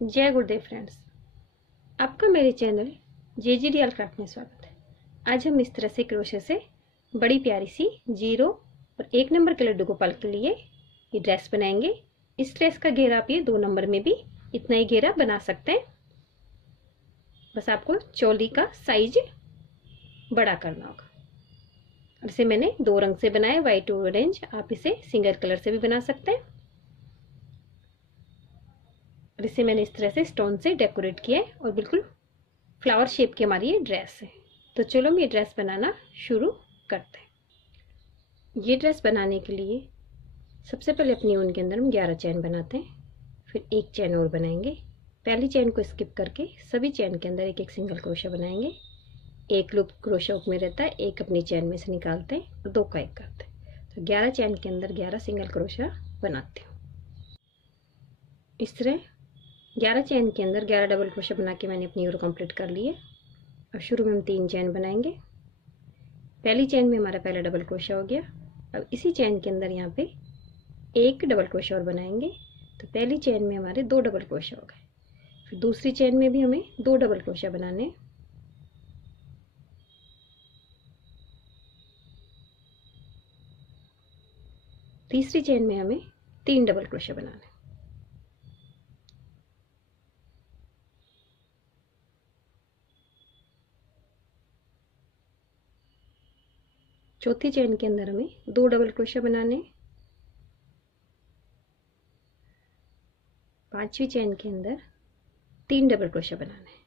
जय गुरुदेव फ्रेंड्स, आपका मेरे चैनल JGDL क्राफ्ट में स्वागत है। आज हम इस तरह से क्रोशे से बड़ी प्यारी सी 0 और 1 नंबर के लड्डू गोपाल के लिए ये ड्रेस बनाएंगे। इस ड्रेस का घेरा आप ये 2 नंबर में भी इतना ही घेरा बना सकते हैं। बस आपको चोली का साइज बड़ा करना होगा। और इसे मैंने 2 रंग से बनाया, व्हाइट और ऑरेंज। आप इसे सिंगल कलर से भी बना सकते हैं। और इसे मैंने इस तरह से स्टोन से डेकोरेट किया है और बिल्कुल फ्लावर शेप की हमारी ये ड्रेस है। तो चलो हम ये ड्रेस बनाना शुरू करते हैं। ये ड्रेस बनाने के लिए सबसे पहले अपनी ऊन के अंदर हम 11 चैन बनाते हैं, फिर एक चैन और बनाएंगे। पहली चैन को स्किप करके सभी चैन के अंदर एक एक सिंगल क्रोशा बनाएंगे। एक लूप क्रोशा हुक में रहता है, एक अपनी चैन में से निकालते हैं और 2 का 1 करते हैं। तो 11 चैन के अंदर 11 सिंगल क्रोशा बनाते हूँ। इस तरह 11 चैन के अंदर 11 डबल क्रोशा बना के मैंने अपनी रो कंप्लीट कर ली है। अब शुरू में हम 3 चैन बनाएंगे। पहली चैन में हमारा पहला डबल क्रोशा हो गया। अब इसी चैन के अंदर यहाँ पे एक डबल क्रोशा और बनाएंगे। तो पहली चैन में हमारे 2 डबल क्रोशा हो गए। फिर दूसरी चैन में भी हमें 2 डबल क्रोशा बनाने हैं। तीसरी चैन में हमें 3 डबल क्रोशा बनाने हैं। चौथी चैन के अंदर हमें 2 डबल क्रोशा बनाने हैं। पांचवी चैन के अंदर 3 डबल क्रोशा बनाने हैं।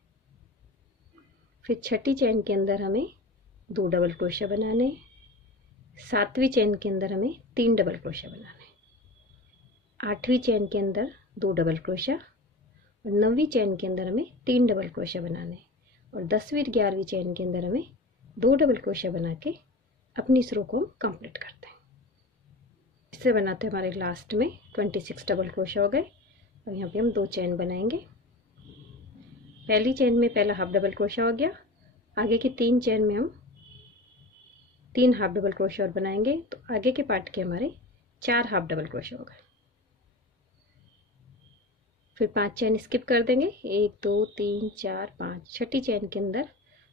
फिर छठी चैन के अंदर हमें 2 डबल क्रोशा बनाने हैं। सातवीं चैन के अंदर हमें 3 डबल क्रोशा बनाने हैं। आठवीं चैन के अंदर 2 डबल क्रोशा और 9वीं चैन के अंदर हमें 3 डबल क्रोशा बनाने हैं। और 10वीं और 11वीं चैन के अंदर हमें 2 डबल क्रोशा बना के अपनी इस रो को हम कंप्लीट करते हैं। इससे बनाते हैं हमारे लास्ट में 26 डबल क्रोशा हो गए। और यहाँ पे हम 2 चैन बनाएंगे। पहली चैन में पहला हाफ डबल क्रोशा हो गया। आगे की 3 चैन में हम 3 हाफ डबल क्रोशा और बनाएंगे। तो आगे के पार्ट के हमारे 4 हाफ डबल क्रोशा हो गए। फिर 5 चैन स्किप कर देंगे, 1 2 3 4 5। छठी चैन के अंदर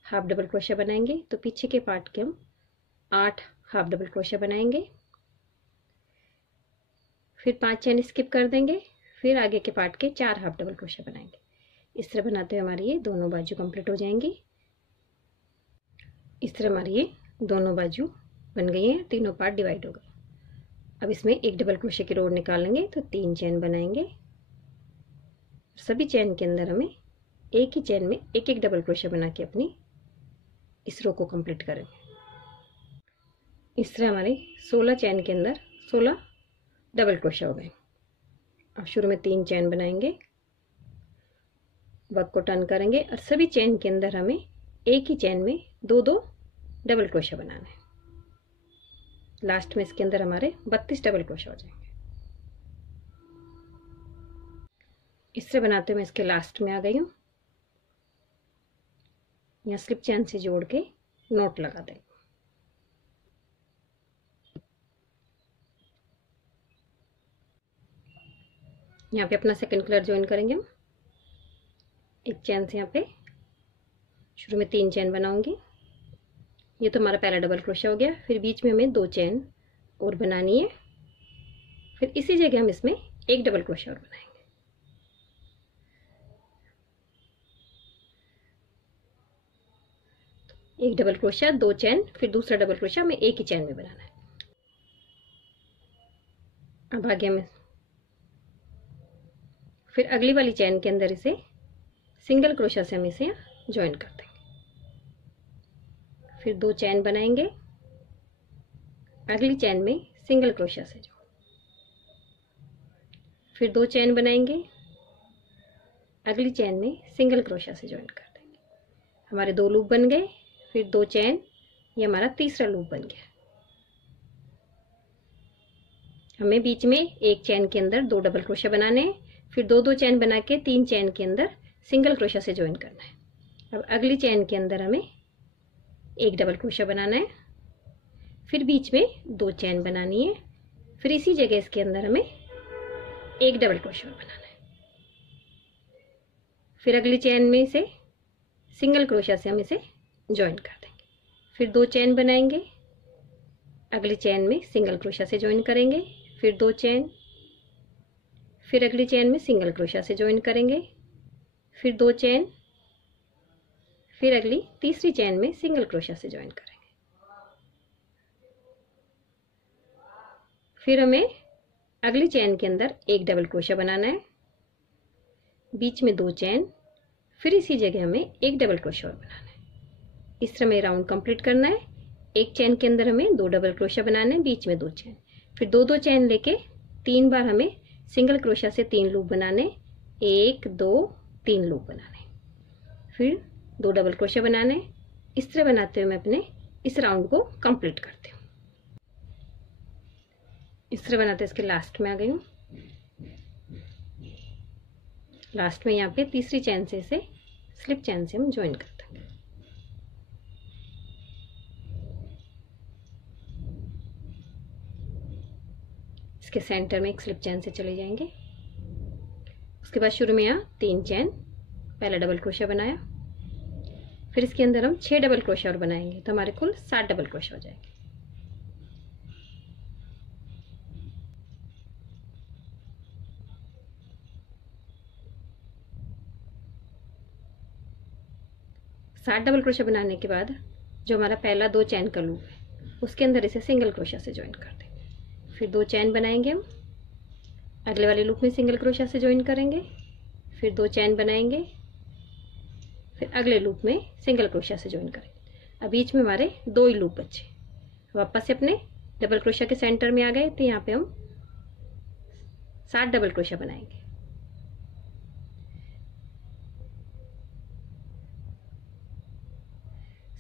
हाफ डबल क्रोशा बनाएंगे। तो पीछे के पार्ट के हम 8 हाफ डबल क्रोशा बनाएंगे। फिर 5 चैन स्किप कर देंगे, फिर आगे के पार्ट के 4 हाफ डबल क्रोशा बनाएंगे। इस तरह बनाते हुए हमारी ये दोनों बाजू कंप्लीट हो जाएंगी। इस तरह हमारी ये दोनों बाजू बन गई हैं, तीनों पार्ट डिवाइड हो गए। अब इसमें एक डबल क्रोशे की रोड निकालेंगे। तो 3 चैन बनाएंगे। सभी चैन के अंदर हमें एक ही चैन में एक एक डबल क्रोशा बना के अपनी इस रो को कंप्लीट करेंगे। इस तरह हमारे 16 चैन के अंदर 16 डबल क्रोशा हो गए। अब शुरू में 3 चैन बनाएंगे, वर्क को टर्न करेंगे और सभी चैन के अंदर हमें एक ही चैन में 2 डबल क्रोशा बनाना है। लास्ट में इसके अंदर हमारे 32 डबल क्रोशा हो जाएंगे। इस तरह बनाते हुए इसके लास्ट में आ गई हूँ। यहाँ स्लिप चैन से जोड़ के नोट लगा देंगे। यहाँ पे अपना सेकंड कलर ज्वाइन करेंगे हम। एक चैन से यहाँ पे शुरू में 3 चैन बनाऊंगी। ये तो हमारा पहला डबल क्रोशा हो गया। फिर बीच में हमें 2 चैन और बनानी है। फिर इसी जगह हम इसमें एक डबल क्रोशा और बनाएंगे। एक डबल क्रोशा, 2 चैन, फिर दूसरा डबल क्रोशा हमें एक ही चैन में बनाना है। अब आगे हमें फिर अगली वाली चैन के अंदर इसे सिंगल क्रोशा से हम इसे ज्वाइन कर देंगे। फिर 2 चैन बनाएंगे। अगली चैन में सिंगल क्रोशा से जोड़, फिर 2 चैन बनाएंगे। अगली चैन में सिंगल क्रोशा से ज्वाइन कर देंगे। हमारे 2 लूप बन गए। फिर 2 चैन, ये हमारा तीसरा लूप बन गया। हमें बीच में एक चैन के अंदर 2 डबल क्रोशा बनाने हैं। फिर 2 चैन बना के 3 चैन के अंदर सिंगल क्रोशा से ज्वाइन करना है। अब अगली चैन के अंदर हमें एक डबल क्रोशा बनाना है। फिर बीच में 2 चैन बनानी है। फिर इसी जगह इसके अंदर हमें एक डबल क्रोशा बनाना है। फिर अगली चेन में इसे सिंगल क्रोशा से हम इसे ज्वाइन कर देंगे। फिर 2 चेन बनाएंगे, अगली चेन में सिंगल क्रोशा से ज्वाइन करेंगे, फिर 2 चेन, फिर अगली चेन में सिंगल क्रोशा से ज्वाइन करेंगे, फिर 2 चेन, फिर अगली तीसरी चेन में सिंगल क्रोशा से ज्वाइन करेंगे। फिर हमें अगली चेन के अंदर एक डबल क्रोशा बनाना है, बीच में 2 चेन, फिर इसी जगह हमें एक डबल क्रोशा और बनाना है। इस तरह हमें राउंड कंप्लीट करना है। एक चेन के अंदर हमें 2 डबल क्रोशा बनाना है, बीच में 2 चेन, फिर 2-2 चेन लेके 3 बार हमें सिंगल क्रोशा से 3 लूप बनाने, 1 2 3 लूप बनाने, फिर 2 डबल क्रोशा बनाने। इस तरह बनाते हुए मैं अपने इस राउंड को कंप्लीट करती हूँ। इस तरह बनाते इसके लास्ट में आ गई हूँ। लास्ट में यहाँ पे तीसरी चेन से इसे स्लिप चेन से हम ज्वाइन करते हैं। इसके सेंटर में एक स्लिप चेन से चले जाएंगे। उसके बाद शुरू में यहाँ 3 चेन, पहला डबल क्रोशा बनाया, फिर इसके अंदर हम 6 डबल क्रोशा और बनाएंगे, तो हमारे कुल 7 डबल क्रोशा हो जाएंगे। सात डबल क्रोशा बनाने के बाद जो हमारा पहला 2 चेन का लूप है उसके अंदर इसे सिंगल क्रोशा से ज्वाइन कर देंगे। फिर 2 चेन बनाएंगे हम, अगले वाले लूप में सिंगल क्रोशा से ज्वाइन करेंगे, फिर 2 चेन बनाएंगे, फिर अगले लूप में सिंगल क्रोशा से ज्वाइन करेंगे। अब बीच में हमारे 2 ही लूप बचे। वापस से अपने डबल क्रोशा के सेंटर में आ गए, तो यहाँ पे हम 7 डबल क्रोशा बनाएंगे।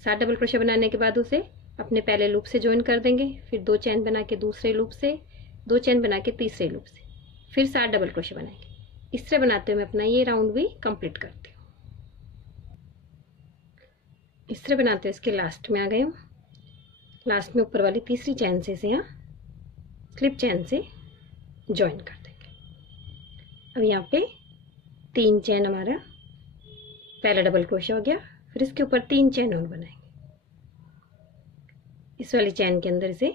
सात डबल क्रोशा बनाने के बाद उसे अपने पहले लूप से ज्वाइन कर देंगे, फिर 2 चेन बना के दूसरे लूप से, 2 चेन बना के तीसरे लूप से, फिर 7 डबल क्रोशा बनाएंगे। इस तरह बनाते हुए मैं अपना ये राउंड भी कंप्लीट करती हूँ। इस तरह बनाते हुए इसके लास्ट में आ गए हूँ। लास्ट में ऊपर वाली तीसरी चेन से इसे यहाँ स्लिप चेन से ज्वाइन कर देंगे। अब यहाँ पे 3 चेन हमारा पहला डबल क्रोशा हो गया, फिर इसके ऊपर 3 चेन और बनाएंगे। इस वाली चेन के अंदर इसे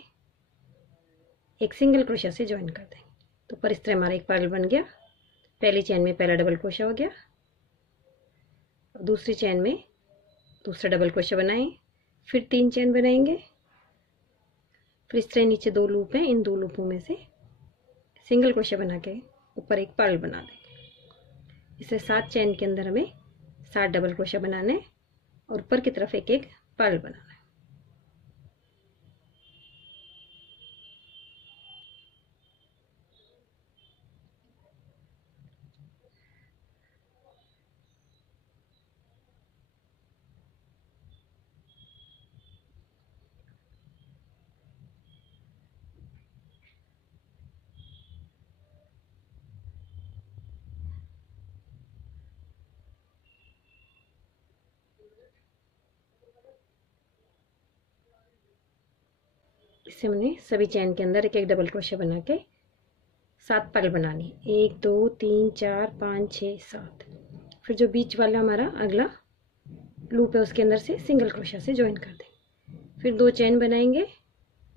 एक सिंगल क्रोशा से ज्वाइन कर देंगे। तो ऊपर इस तरह हमारा एक पर्ल बन गया। पहली चेन में पहला डबल क्रोशा हो गया, दूसरी चेन में दूसरा डबल क्रोशा बनाएं, फिर 3 चेन बनाएंगे, फिर इस तरह नीचे 2 लूप हैं, इन 2 लूपों में से सिंगल क्रोशा बना के ऊपर एक पर्ल बना देंगे। इसे 7 चेन के अंदर हमें 7 डबल क्रोशा बनाने और ऊपर की तरफ एक एक पर्ल बनाना है। इससे हमने सभी चेन के अंदर एक एक डबल क्रोशा बना के 7 पर्ल बनानी, 1 2 3 4 5 6 7। फिर जो बीच वाला हमारा अगला लूप है उसके अंदर से सिंगल क्रोशा से ज्वाइन कर दें, फिर 2 चेन बनाएंगे,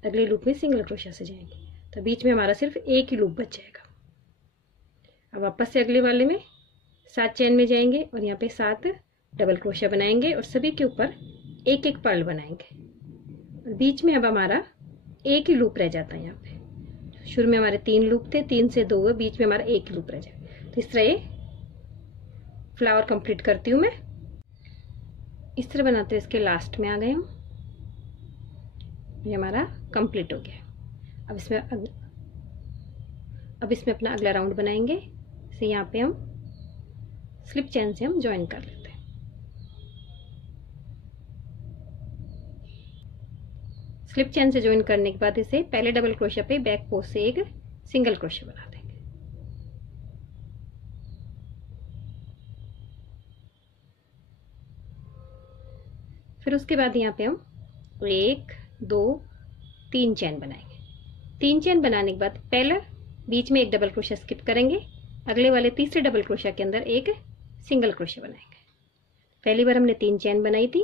अगले लूप में सिंगल क्रोशा से जाएंगे, तो बीच में हमारा सिर्फ एक ही लूप बच जाएगा। अब वापस से अगले वाले में 7 चेन में जाएंगे और यहाँ पे 7 डबल क्रोशा बनाएंगे और सभी के ऊपर एक एक पर्ल बनाएंगे। और बीच में अब हमारा एक ही लूप रह जाता है। यहाँ पे शुरू में हमारे 3 लूप थे, 3 से 2 हुए, बीच में हमारा एक लूप रह जाए। तो इस तरह ये फ्लावर कंप्लीट करती हूँ मैं। इस तरह बनाते हुए इसके लास्ट में आ गए हम। ये हमारा कंप्लीट हो गया। अब इसमें अपना अगला राउंड बनाएंगे। इसे यहाँ पे हम स्लिप चेन से हम ज्वाइन कर लेते हैं। स्लिप चेन से ज्वाइन करने के बाद इसे पहले डबल क्रोशा पे बैक पोस्ट से एक सिंगल क्रोशा बना देंगे। फिर उसके बाद यहाँ पे हम 1 2 3 चेन बनाएंगे। 3 चेन बनाने के बाद पहला बीच में एक डबल क्रोशा स्किप करेंगे, अगले वाले तीसरे डबल क्रोशा के अंदर एक सिंगल क्रोशे बनाएंगे। पहली बार हमने 3 चेन बनाई थी,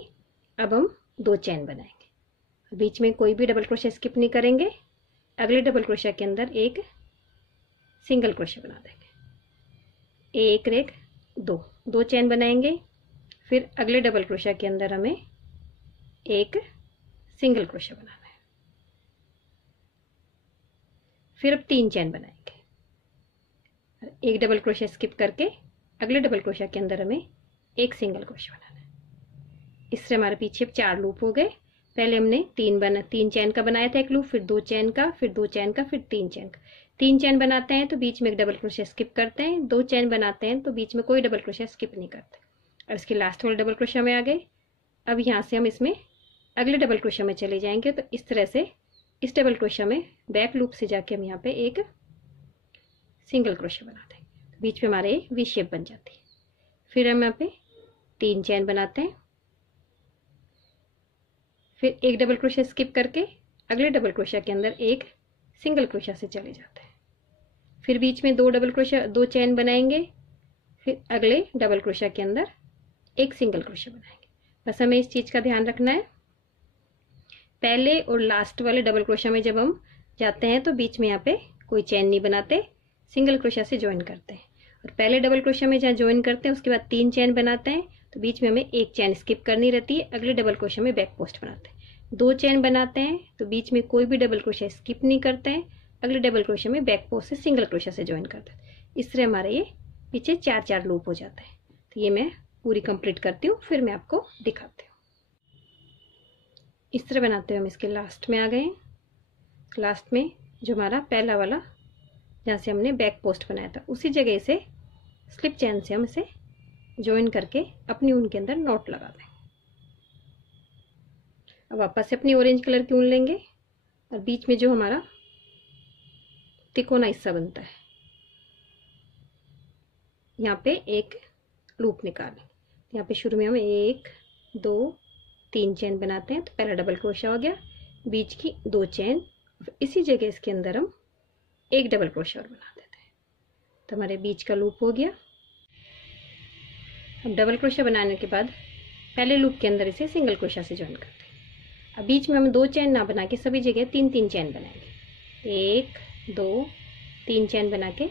अब हम 2 चेन बनाएंगे। बीच में कोई भी डबल क्रोशे स्किप नहीं करेंगे। अगले डबल क्रोशे के अंदर एक सिंगल क्रोशे बना देंगे। एक रेग 2 चेन बनाएंगे। फिर अगले डबल क्रोशे के अंदर हमें एक सिंगल क्रोशे बनाना है। फिर अब 3 चेन बनाएंगे। एक डबल क्रोशे स्किप करके अगले डबल क्रोशे के अंदर हमें एक सिंगल क्रोशे बनाना है। इससे हमारे पीछे 4 लूप हो गए। पहले हमने 3 चेन का बनाया था एक लूप, फिर 2 चेन का, फिर 2 चेन का, फिर 3 चेन का। 3 चेन बनाते हैं तो बीच में एक डबल क्रोशे स्किप करते हैं। 2 चेन बनाते हैं तो बीच में कोई डबल क्रोशे स्किप नहीं करते। और इसके लास्ट वाले डबल क्रोशे में आ गए। अब यहाँ से हम इसमें अगले डबल क्रोशे में चले जाएंगे। तो इस तरह से इस डबल क्रोशे में बैक लूप से जाके हम यहाँ पे एक सिंगल क्रोशे बना देंगे। बीच में हमारे वी शेप बन जाती है। फिर हम यहाँ पे 3 चेन बनाते हैं। फिर एक डबल क्रोशे स्किप करके अगले डबल क्रोशे के अंदर एक सिंगल क्रोशे से चले जाते हैं। फिर बीच में 2 चेन बनाएंगे। फिर अगले डबल क्रोशे के अंदर एक सिंगल क्रोशे बनाएंगे। बस हमें इस चीज़ का ध्यान रखना है, पहले और लास्ट वाले डबल क्रोशे में जब हम जाते हैं तो बीच में यहाँ पे कोई चेन नहीं बनाते, सिंगल क्रोशे से ज्वाइन करते हैं। और पहले डबल क्रोशे में जहाँ ज्वाइन करते हैं उसके बाद 3 चेन बनाते हैं तो बीच में हमें एक चेन स्किप करनी रहती है। अगले डबल क्रोशे में बैक पोस्ट बनाते हैं। 2 चेन बनाते हैं तो बीच में कोई भी डबल क्रोशे स्किप नहीं करते हैं। अगले डबल क्रोशे में बैक पोस्ट से सिंगल क्रोशे से ज्वाइन करते हैं। इस तरह हमारे ये पीछे 4 लूप हो जाते हैं। तो ये मैं पूरी कंप्लीट करती हूँ, फिर मैं आपको दिखाती हूँ। इस तरह बनाते हुए हम इसके लास्ट में आ गए। लास्ट में जो हमारा पहला वाला जहाँ से हमने बैक पोस्ट बनाया था उसी जगह से स्लिप चेन से हम इसे ज्वाइन करके अपनी ऊन के अंदर नॉट लगा दें। अब वापस से अपनी ऑरेंज कलर की ऊन लेंगे और बीच में जो हमारा तिकोना हिस्सा बनता है यहाँ पे एक लूप निकालें। यहाँ पे शुरू में हम 1 2 3 चेन बनाते हैं। तो पहला डबल क्रोशा हो गया, बीच की 2 चेन, इसी जगह इसके अंदर हम एक डबल क्रोशा और बना देते हैं। तो हमारे बीच का लूप हो गया। अब डबल क्रोशा बनाने के बाद पहले लूप के अंदर इसे सिंगल क्रोशा से ज्वाइन करते हैं। अब बीच में हम 2 चेन ना बना के सभी जगह 3 चेन बनाएंगे। 1 2 3 चेन बना के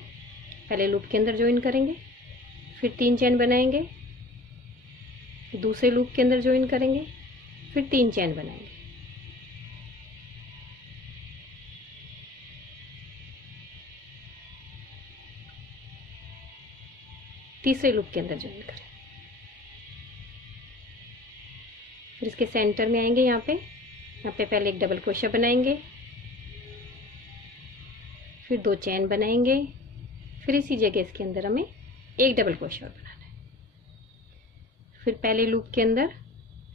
पहले लूप के अंदर ज्वाइन करेंगे। फिर 3 चेन बनाएंगे, दूसरे लूप के अंदर ज्वाइन करेंगे, फिर 3 चेन बनाएंगे। तीसरे लूप के अंदर ज्वाइन करें। फिर इसके सेंटर में आएंगे। यहाँ पे पहले एक डबल क्रोशा बनाएंगे, फिर 2 चेन बनाएंगे, फिर इसी जगह इसके अंदर हमें एक डबल क्रोशा और बनाना है। फिर पहले लूप के अंदर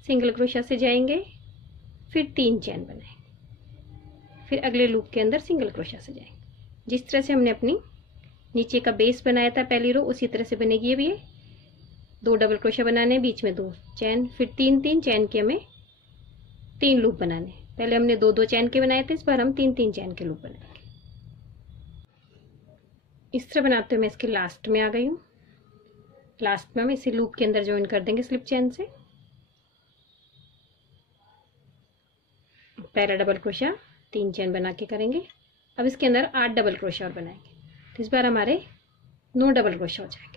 सिंगल क्रोशा से जाएंगे, फिर 3 चेन बनाएंगे, फिर अगले लूप के अंदर सिंगल क्रोशा से जाएंगे। जिस तरह से हमने अपनी नीचे का बेस बनाया था पहली रो, उसी तरह से बनेगी। अब ये 2 डबल क्रोशा बनाने, बीच में 2 चेन, फिर 3 चेन के हमें 3 लूप बनाने। पहले हमने 2 चेन के बनाए थे, इस बार हम 3 चेन के लूप बनाएंगे। इस तरह बनाते हुए मैं इसके लास्ट में आ गई हूँ। लास्ट में हम इसी लूप के अंदर ज्वाइन कर देंगे स्लिप चेन से। पहला डबल क्रोशा 3 चेन बना के करेंगे। अब इसके अंदर 8 डबल क्रोशा और बनाएंगे। तो इस बार हमारे 9 डबल क्रोशा हो जाएंगे।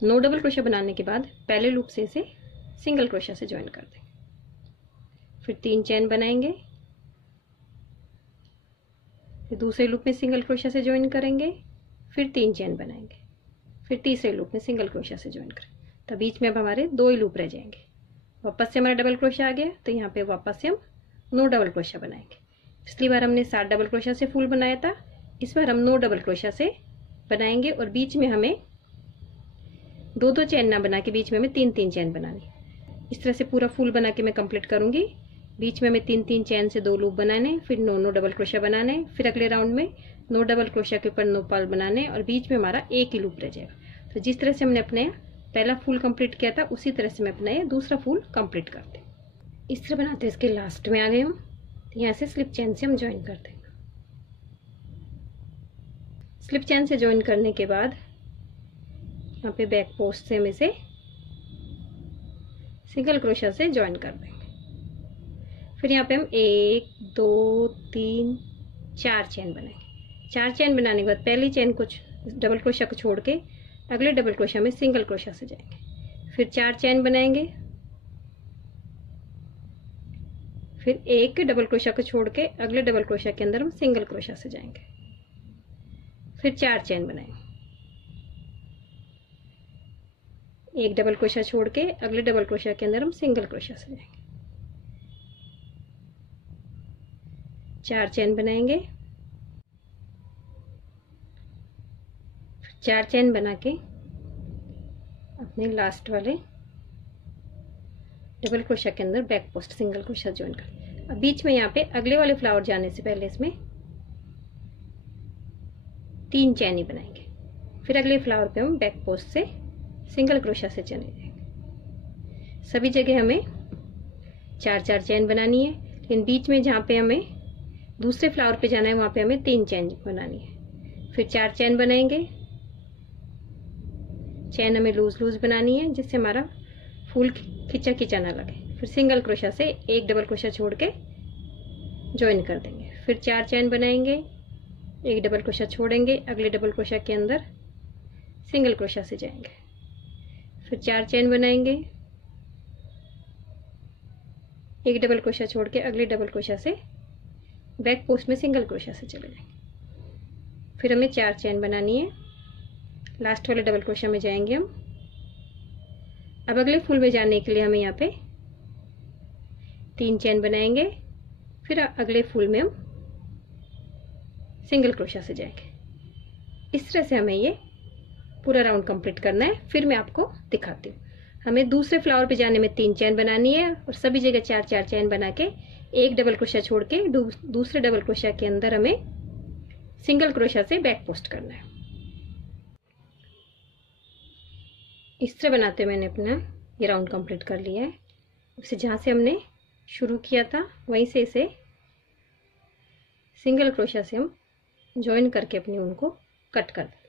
नौ डबल क्रोशा बनाने के बाद पहले लूप से इसे सिंगल क्रोशा से ज्वाइन कर देंगे। फिर 3 चेन बनाएंगे, फिर दूसरे लूप में सिंगल क्रोशा से ज्वाइन करेंगे, फिर 3 चेन बनाएंगे, फिर तीसरे लूप में सिंगल क्रोशा से ज्वाइन करेंगे। तो बीच में अब हमारे 2 ही लूप रह जाएंगे। वापस से हमारा डबल क्रोशा आ गया, तो यहाँ पे वापस से हम 9 डबल क्रोशा बनाएंगे। पिछली बार हमने 7 डबल क्रोशा से फुल बनाया था, इस बार हम 9 डबल क्रोशा से बनाएंगे। और बीच में हमें 2 चेन ना बना के बीच में हमें 3 चेन बनानी। इस तरह से पूरा फुल बना के मैं कंप्लीट करूंगी। बीच में हमें 3 चेन से 2 लूप बनाने, फिर 9 डबल क्रोशा बनाने, फिर अगले राउंड में 9 डबल क्रोशा के ऊपर 9 पर्ल बनाने और बीच में हमारा एक ही लूप रह जाएगा। तो जिस तरह से हमने अपने पहला फूल कंप्लीट किया था उसी तरह से मैं अपना ये दूसरा फूल कंप्लीट करते हैं। इस तरह बनाते हैं। इसके लास्ट में आ गए हम, यहाँ से स्लिप चेन से हम ज्वाइन करते हैं। स्लिप चेन से ज्वाइन करने के बाद यहाँ पे बैक पोस्ट से हम इसे सिंगल क्रोशा से ज्वाइन कर देंगे। फिर यहाँ पे हम 1 2 3 4 चेन बनाएंगे। 4 चेन बनाने के बाद पहली चेन को डबल क्रोशा को छोड़ के अगले डबल क्रोशा में सिंगल क्रोशा से जाएंगे। फिर 4 चेन बनाएंगे, फिर एक डबल क्रोशा को छोड़ के अगले डबल क्रोशा के अंदर हम सिंगल क्रोशा से जाएंगे। फिर 4 चेन बनाएंगे, एक डबल क्रोशा छोड़ के अगले डबल क्रोशा के अंदर हम सिंगल क्रोशा से जाएंगे। 4 चेन बनाएंगे, 4 चेन बना के अपने लास्ट वाले डबल क्रोशा के अंदर back post single crochet join कर। अब बीच में यहाँ पे अगले वाले फ्लावर जाने से पहले इसमें 3 चेन ही बनाएंगे। फिर अगले फ्लावर पे हम बैक पोस्ट से सिंगल क्रोशा से चले जाएंगे। सभी जगह हमें 4-4 चेन बनानी है, लेकिन बीच में जहाँ पे हमें दूसरे फ्लावर पे जाना है वहाँ पे हमें 3 चेन बनानी है। फिर 4 चेन बनाएंगे, चेन हमें लूज लूज बनानी है जिससे हमारा फूल खिंचा खिंचा ना लगे। फिर सिंगल क्रोशा से एक डबल क्रोशा छोड़ के ज्वाइन कर देंगे। फिर 4 चेन बनाएंगे, एक डबल क्रोशा छोड़ेंगे, अगले डबल क्रोशा के अंदर सिंगल क्रोशा से जाएंगे। फिर 4 चेन बनाएंगे, एक डबल क्रोशा छोड़ के अगले डबल क्रोशा से बैक पोस्ट में सिंगल क्रोशा से चले जाएंगे। फिर हमें 4 चेन बनानी है, लास्ट वाले डबल क्रोशा में जाएंगे हम। अब अगले फूल में जाने के लिए हमें यहाँ पे 3 चेन बनाएंगे, फिर अगले फूल में हम सिंगल क्रोशा से जाएंगे। इस तरह से हमें ये पूरा राउंड कंप्लीट करना है। फिर मैं आपको दिखाती हूँ। हमें दूसरे फ्लावर पे जाने में 3 चेन बनानी है और सभी जगह 4-4 चेन बना के एक डबल क्रोशा छोड़ के दूसरे डबल क्रोशा के अंदर हमें सिंगल क्रोशा से बैक पोस्ट करना है। इस तरह बनाते हुए मैंने अपना ये राउंड कंप्लीट कर लिया है। उसे जहाँ से हमने शुरू किया था वहीं से इसे सिंगल क्रोशा से हम ज्वाइन करके अपनी ऊन को कट कर देंगे।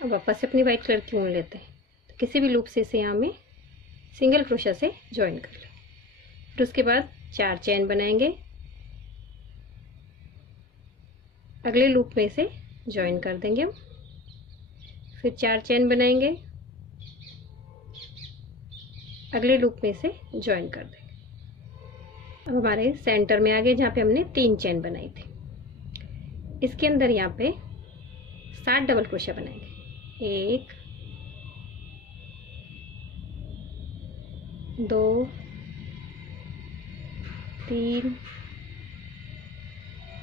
अब वापस से अपनी वाइट कलर की ऊन लेते हैं, तो किसी भी लूप से इसे यहाँ में सिंगल क्रोशा से ज्वाइन कर लें। फिर उसके बाद 4 चेन बनाएंगे, अगले लूप में इसे ज्वाइन कर देंगे हम। फिर 4 चेन बनाएंगे, अगले लूप में इसे ज्वाइन कर देंगे। अब हमारे सेंटर में आ गए जहाँ पे हमने 3 चेन बनाई थी। इसके अंदर यहाँ पे 7 डबल क्रोशा बनाएंगे। 1 2 3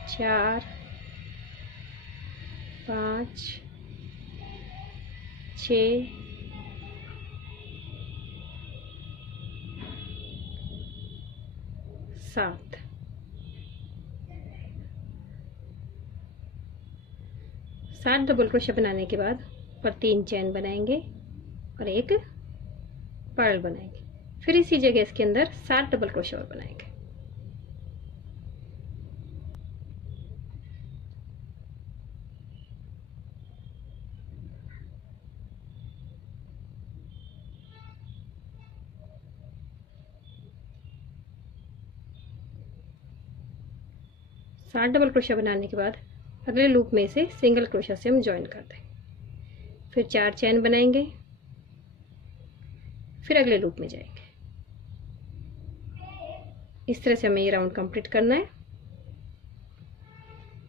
4 5 6 7। 7 डबल क्रोशा बनाने के बाद पर 3 चेन बनाएंगे और एक पर्ल बनाएंगे। फिर इसी जगह इसके अंदर 7 डबल क्रोशा और बनाएंगे। सात डबल क्रोशा बनाने के बाद अगले लूप में से सिंगल क्रोशा से हम ज्वाइन कर देंगे। फिर 4 चेन बनाएंगे, फिर अगले लूप में जाएंगे। इस तरह से हमें ये राउंड कंप्लीट करना है।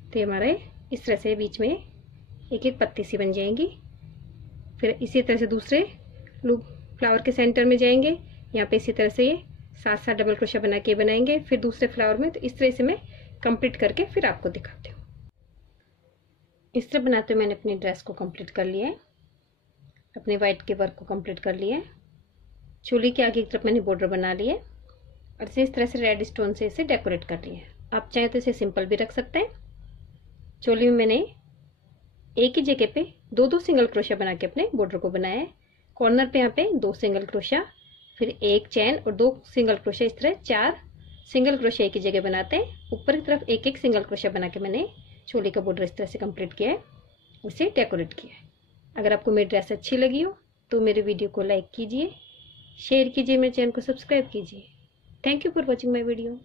तो हमारे इस तरह से बीच में एक एक पत्ती सी बन जाएंगी। फिर इसी तरह से दूसरे लूप फ्लावर के सेंटर में जाएंगे। यहाँ पे इसी तरह से ये 7-7 डबल क्रोशा बना के बनाएंगे। फिर दूसरे फ्लावर में, तो इस तरह से मैं कंप्लीट करके फिर आपको दिखाती हूँ। इस तरह बनाते हुए मैंने अपनी ड्रेस को कंप्लीट कर लिया है, अपने वाइट के वर्क को कंप्लीट कर लिया है। चोली के आगे की तरफ मैंने बॉर्डर बना लिया है और इस तरह से रेड स्टोन से इसे डेकोरेट कर लिया है। आप चाहे तो इसे सिंपल भी रख सकते हैं चोली में मैंने एक ही जगह पे दो दो सिंगल क्रोशिया बना के अपने बॉर्डर को बनाया है। कॉर्नर पे यहाँ पे 2 सिंगल क्रोशिया, फिर एक चैन और 2 सिंगल क्रोशिया, इस तरह 4 सिंगल क्रोशिया एक ही जगह बनाते हैं। ऊपर की तरफ एक एक सिंगल क्रोशिया बना के मैंने चोली का बॉर्डर इस तरह से कंप्लीट किया है, उसे डेकोरेट किया है। अगर आपको मेरी ड्रेस अच्छी लगी हो तो मेरे वीडियो को लाइक कीजिए, शेयर कीजिए, मेरे चैनल को सब्सक्राइब कीजिए। Thank you for watching my video.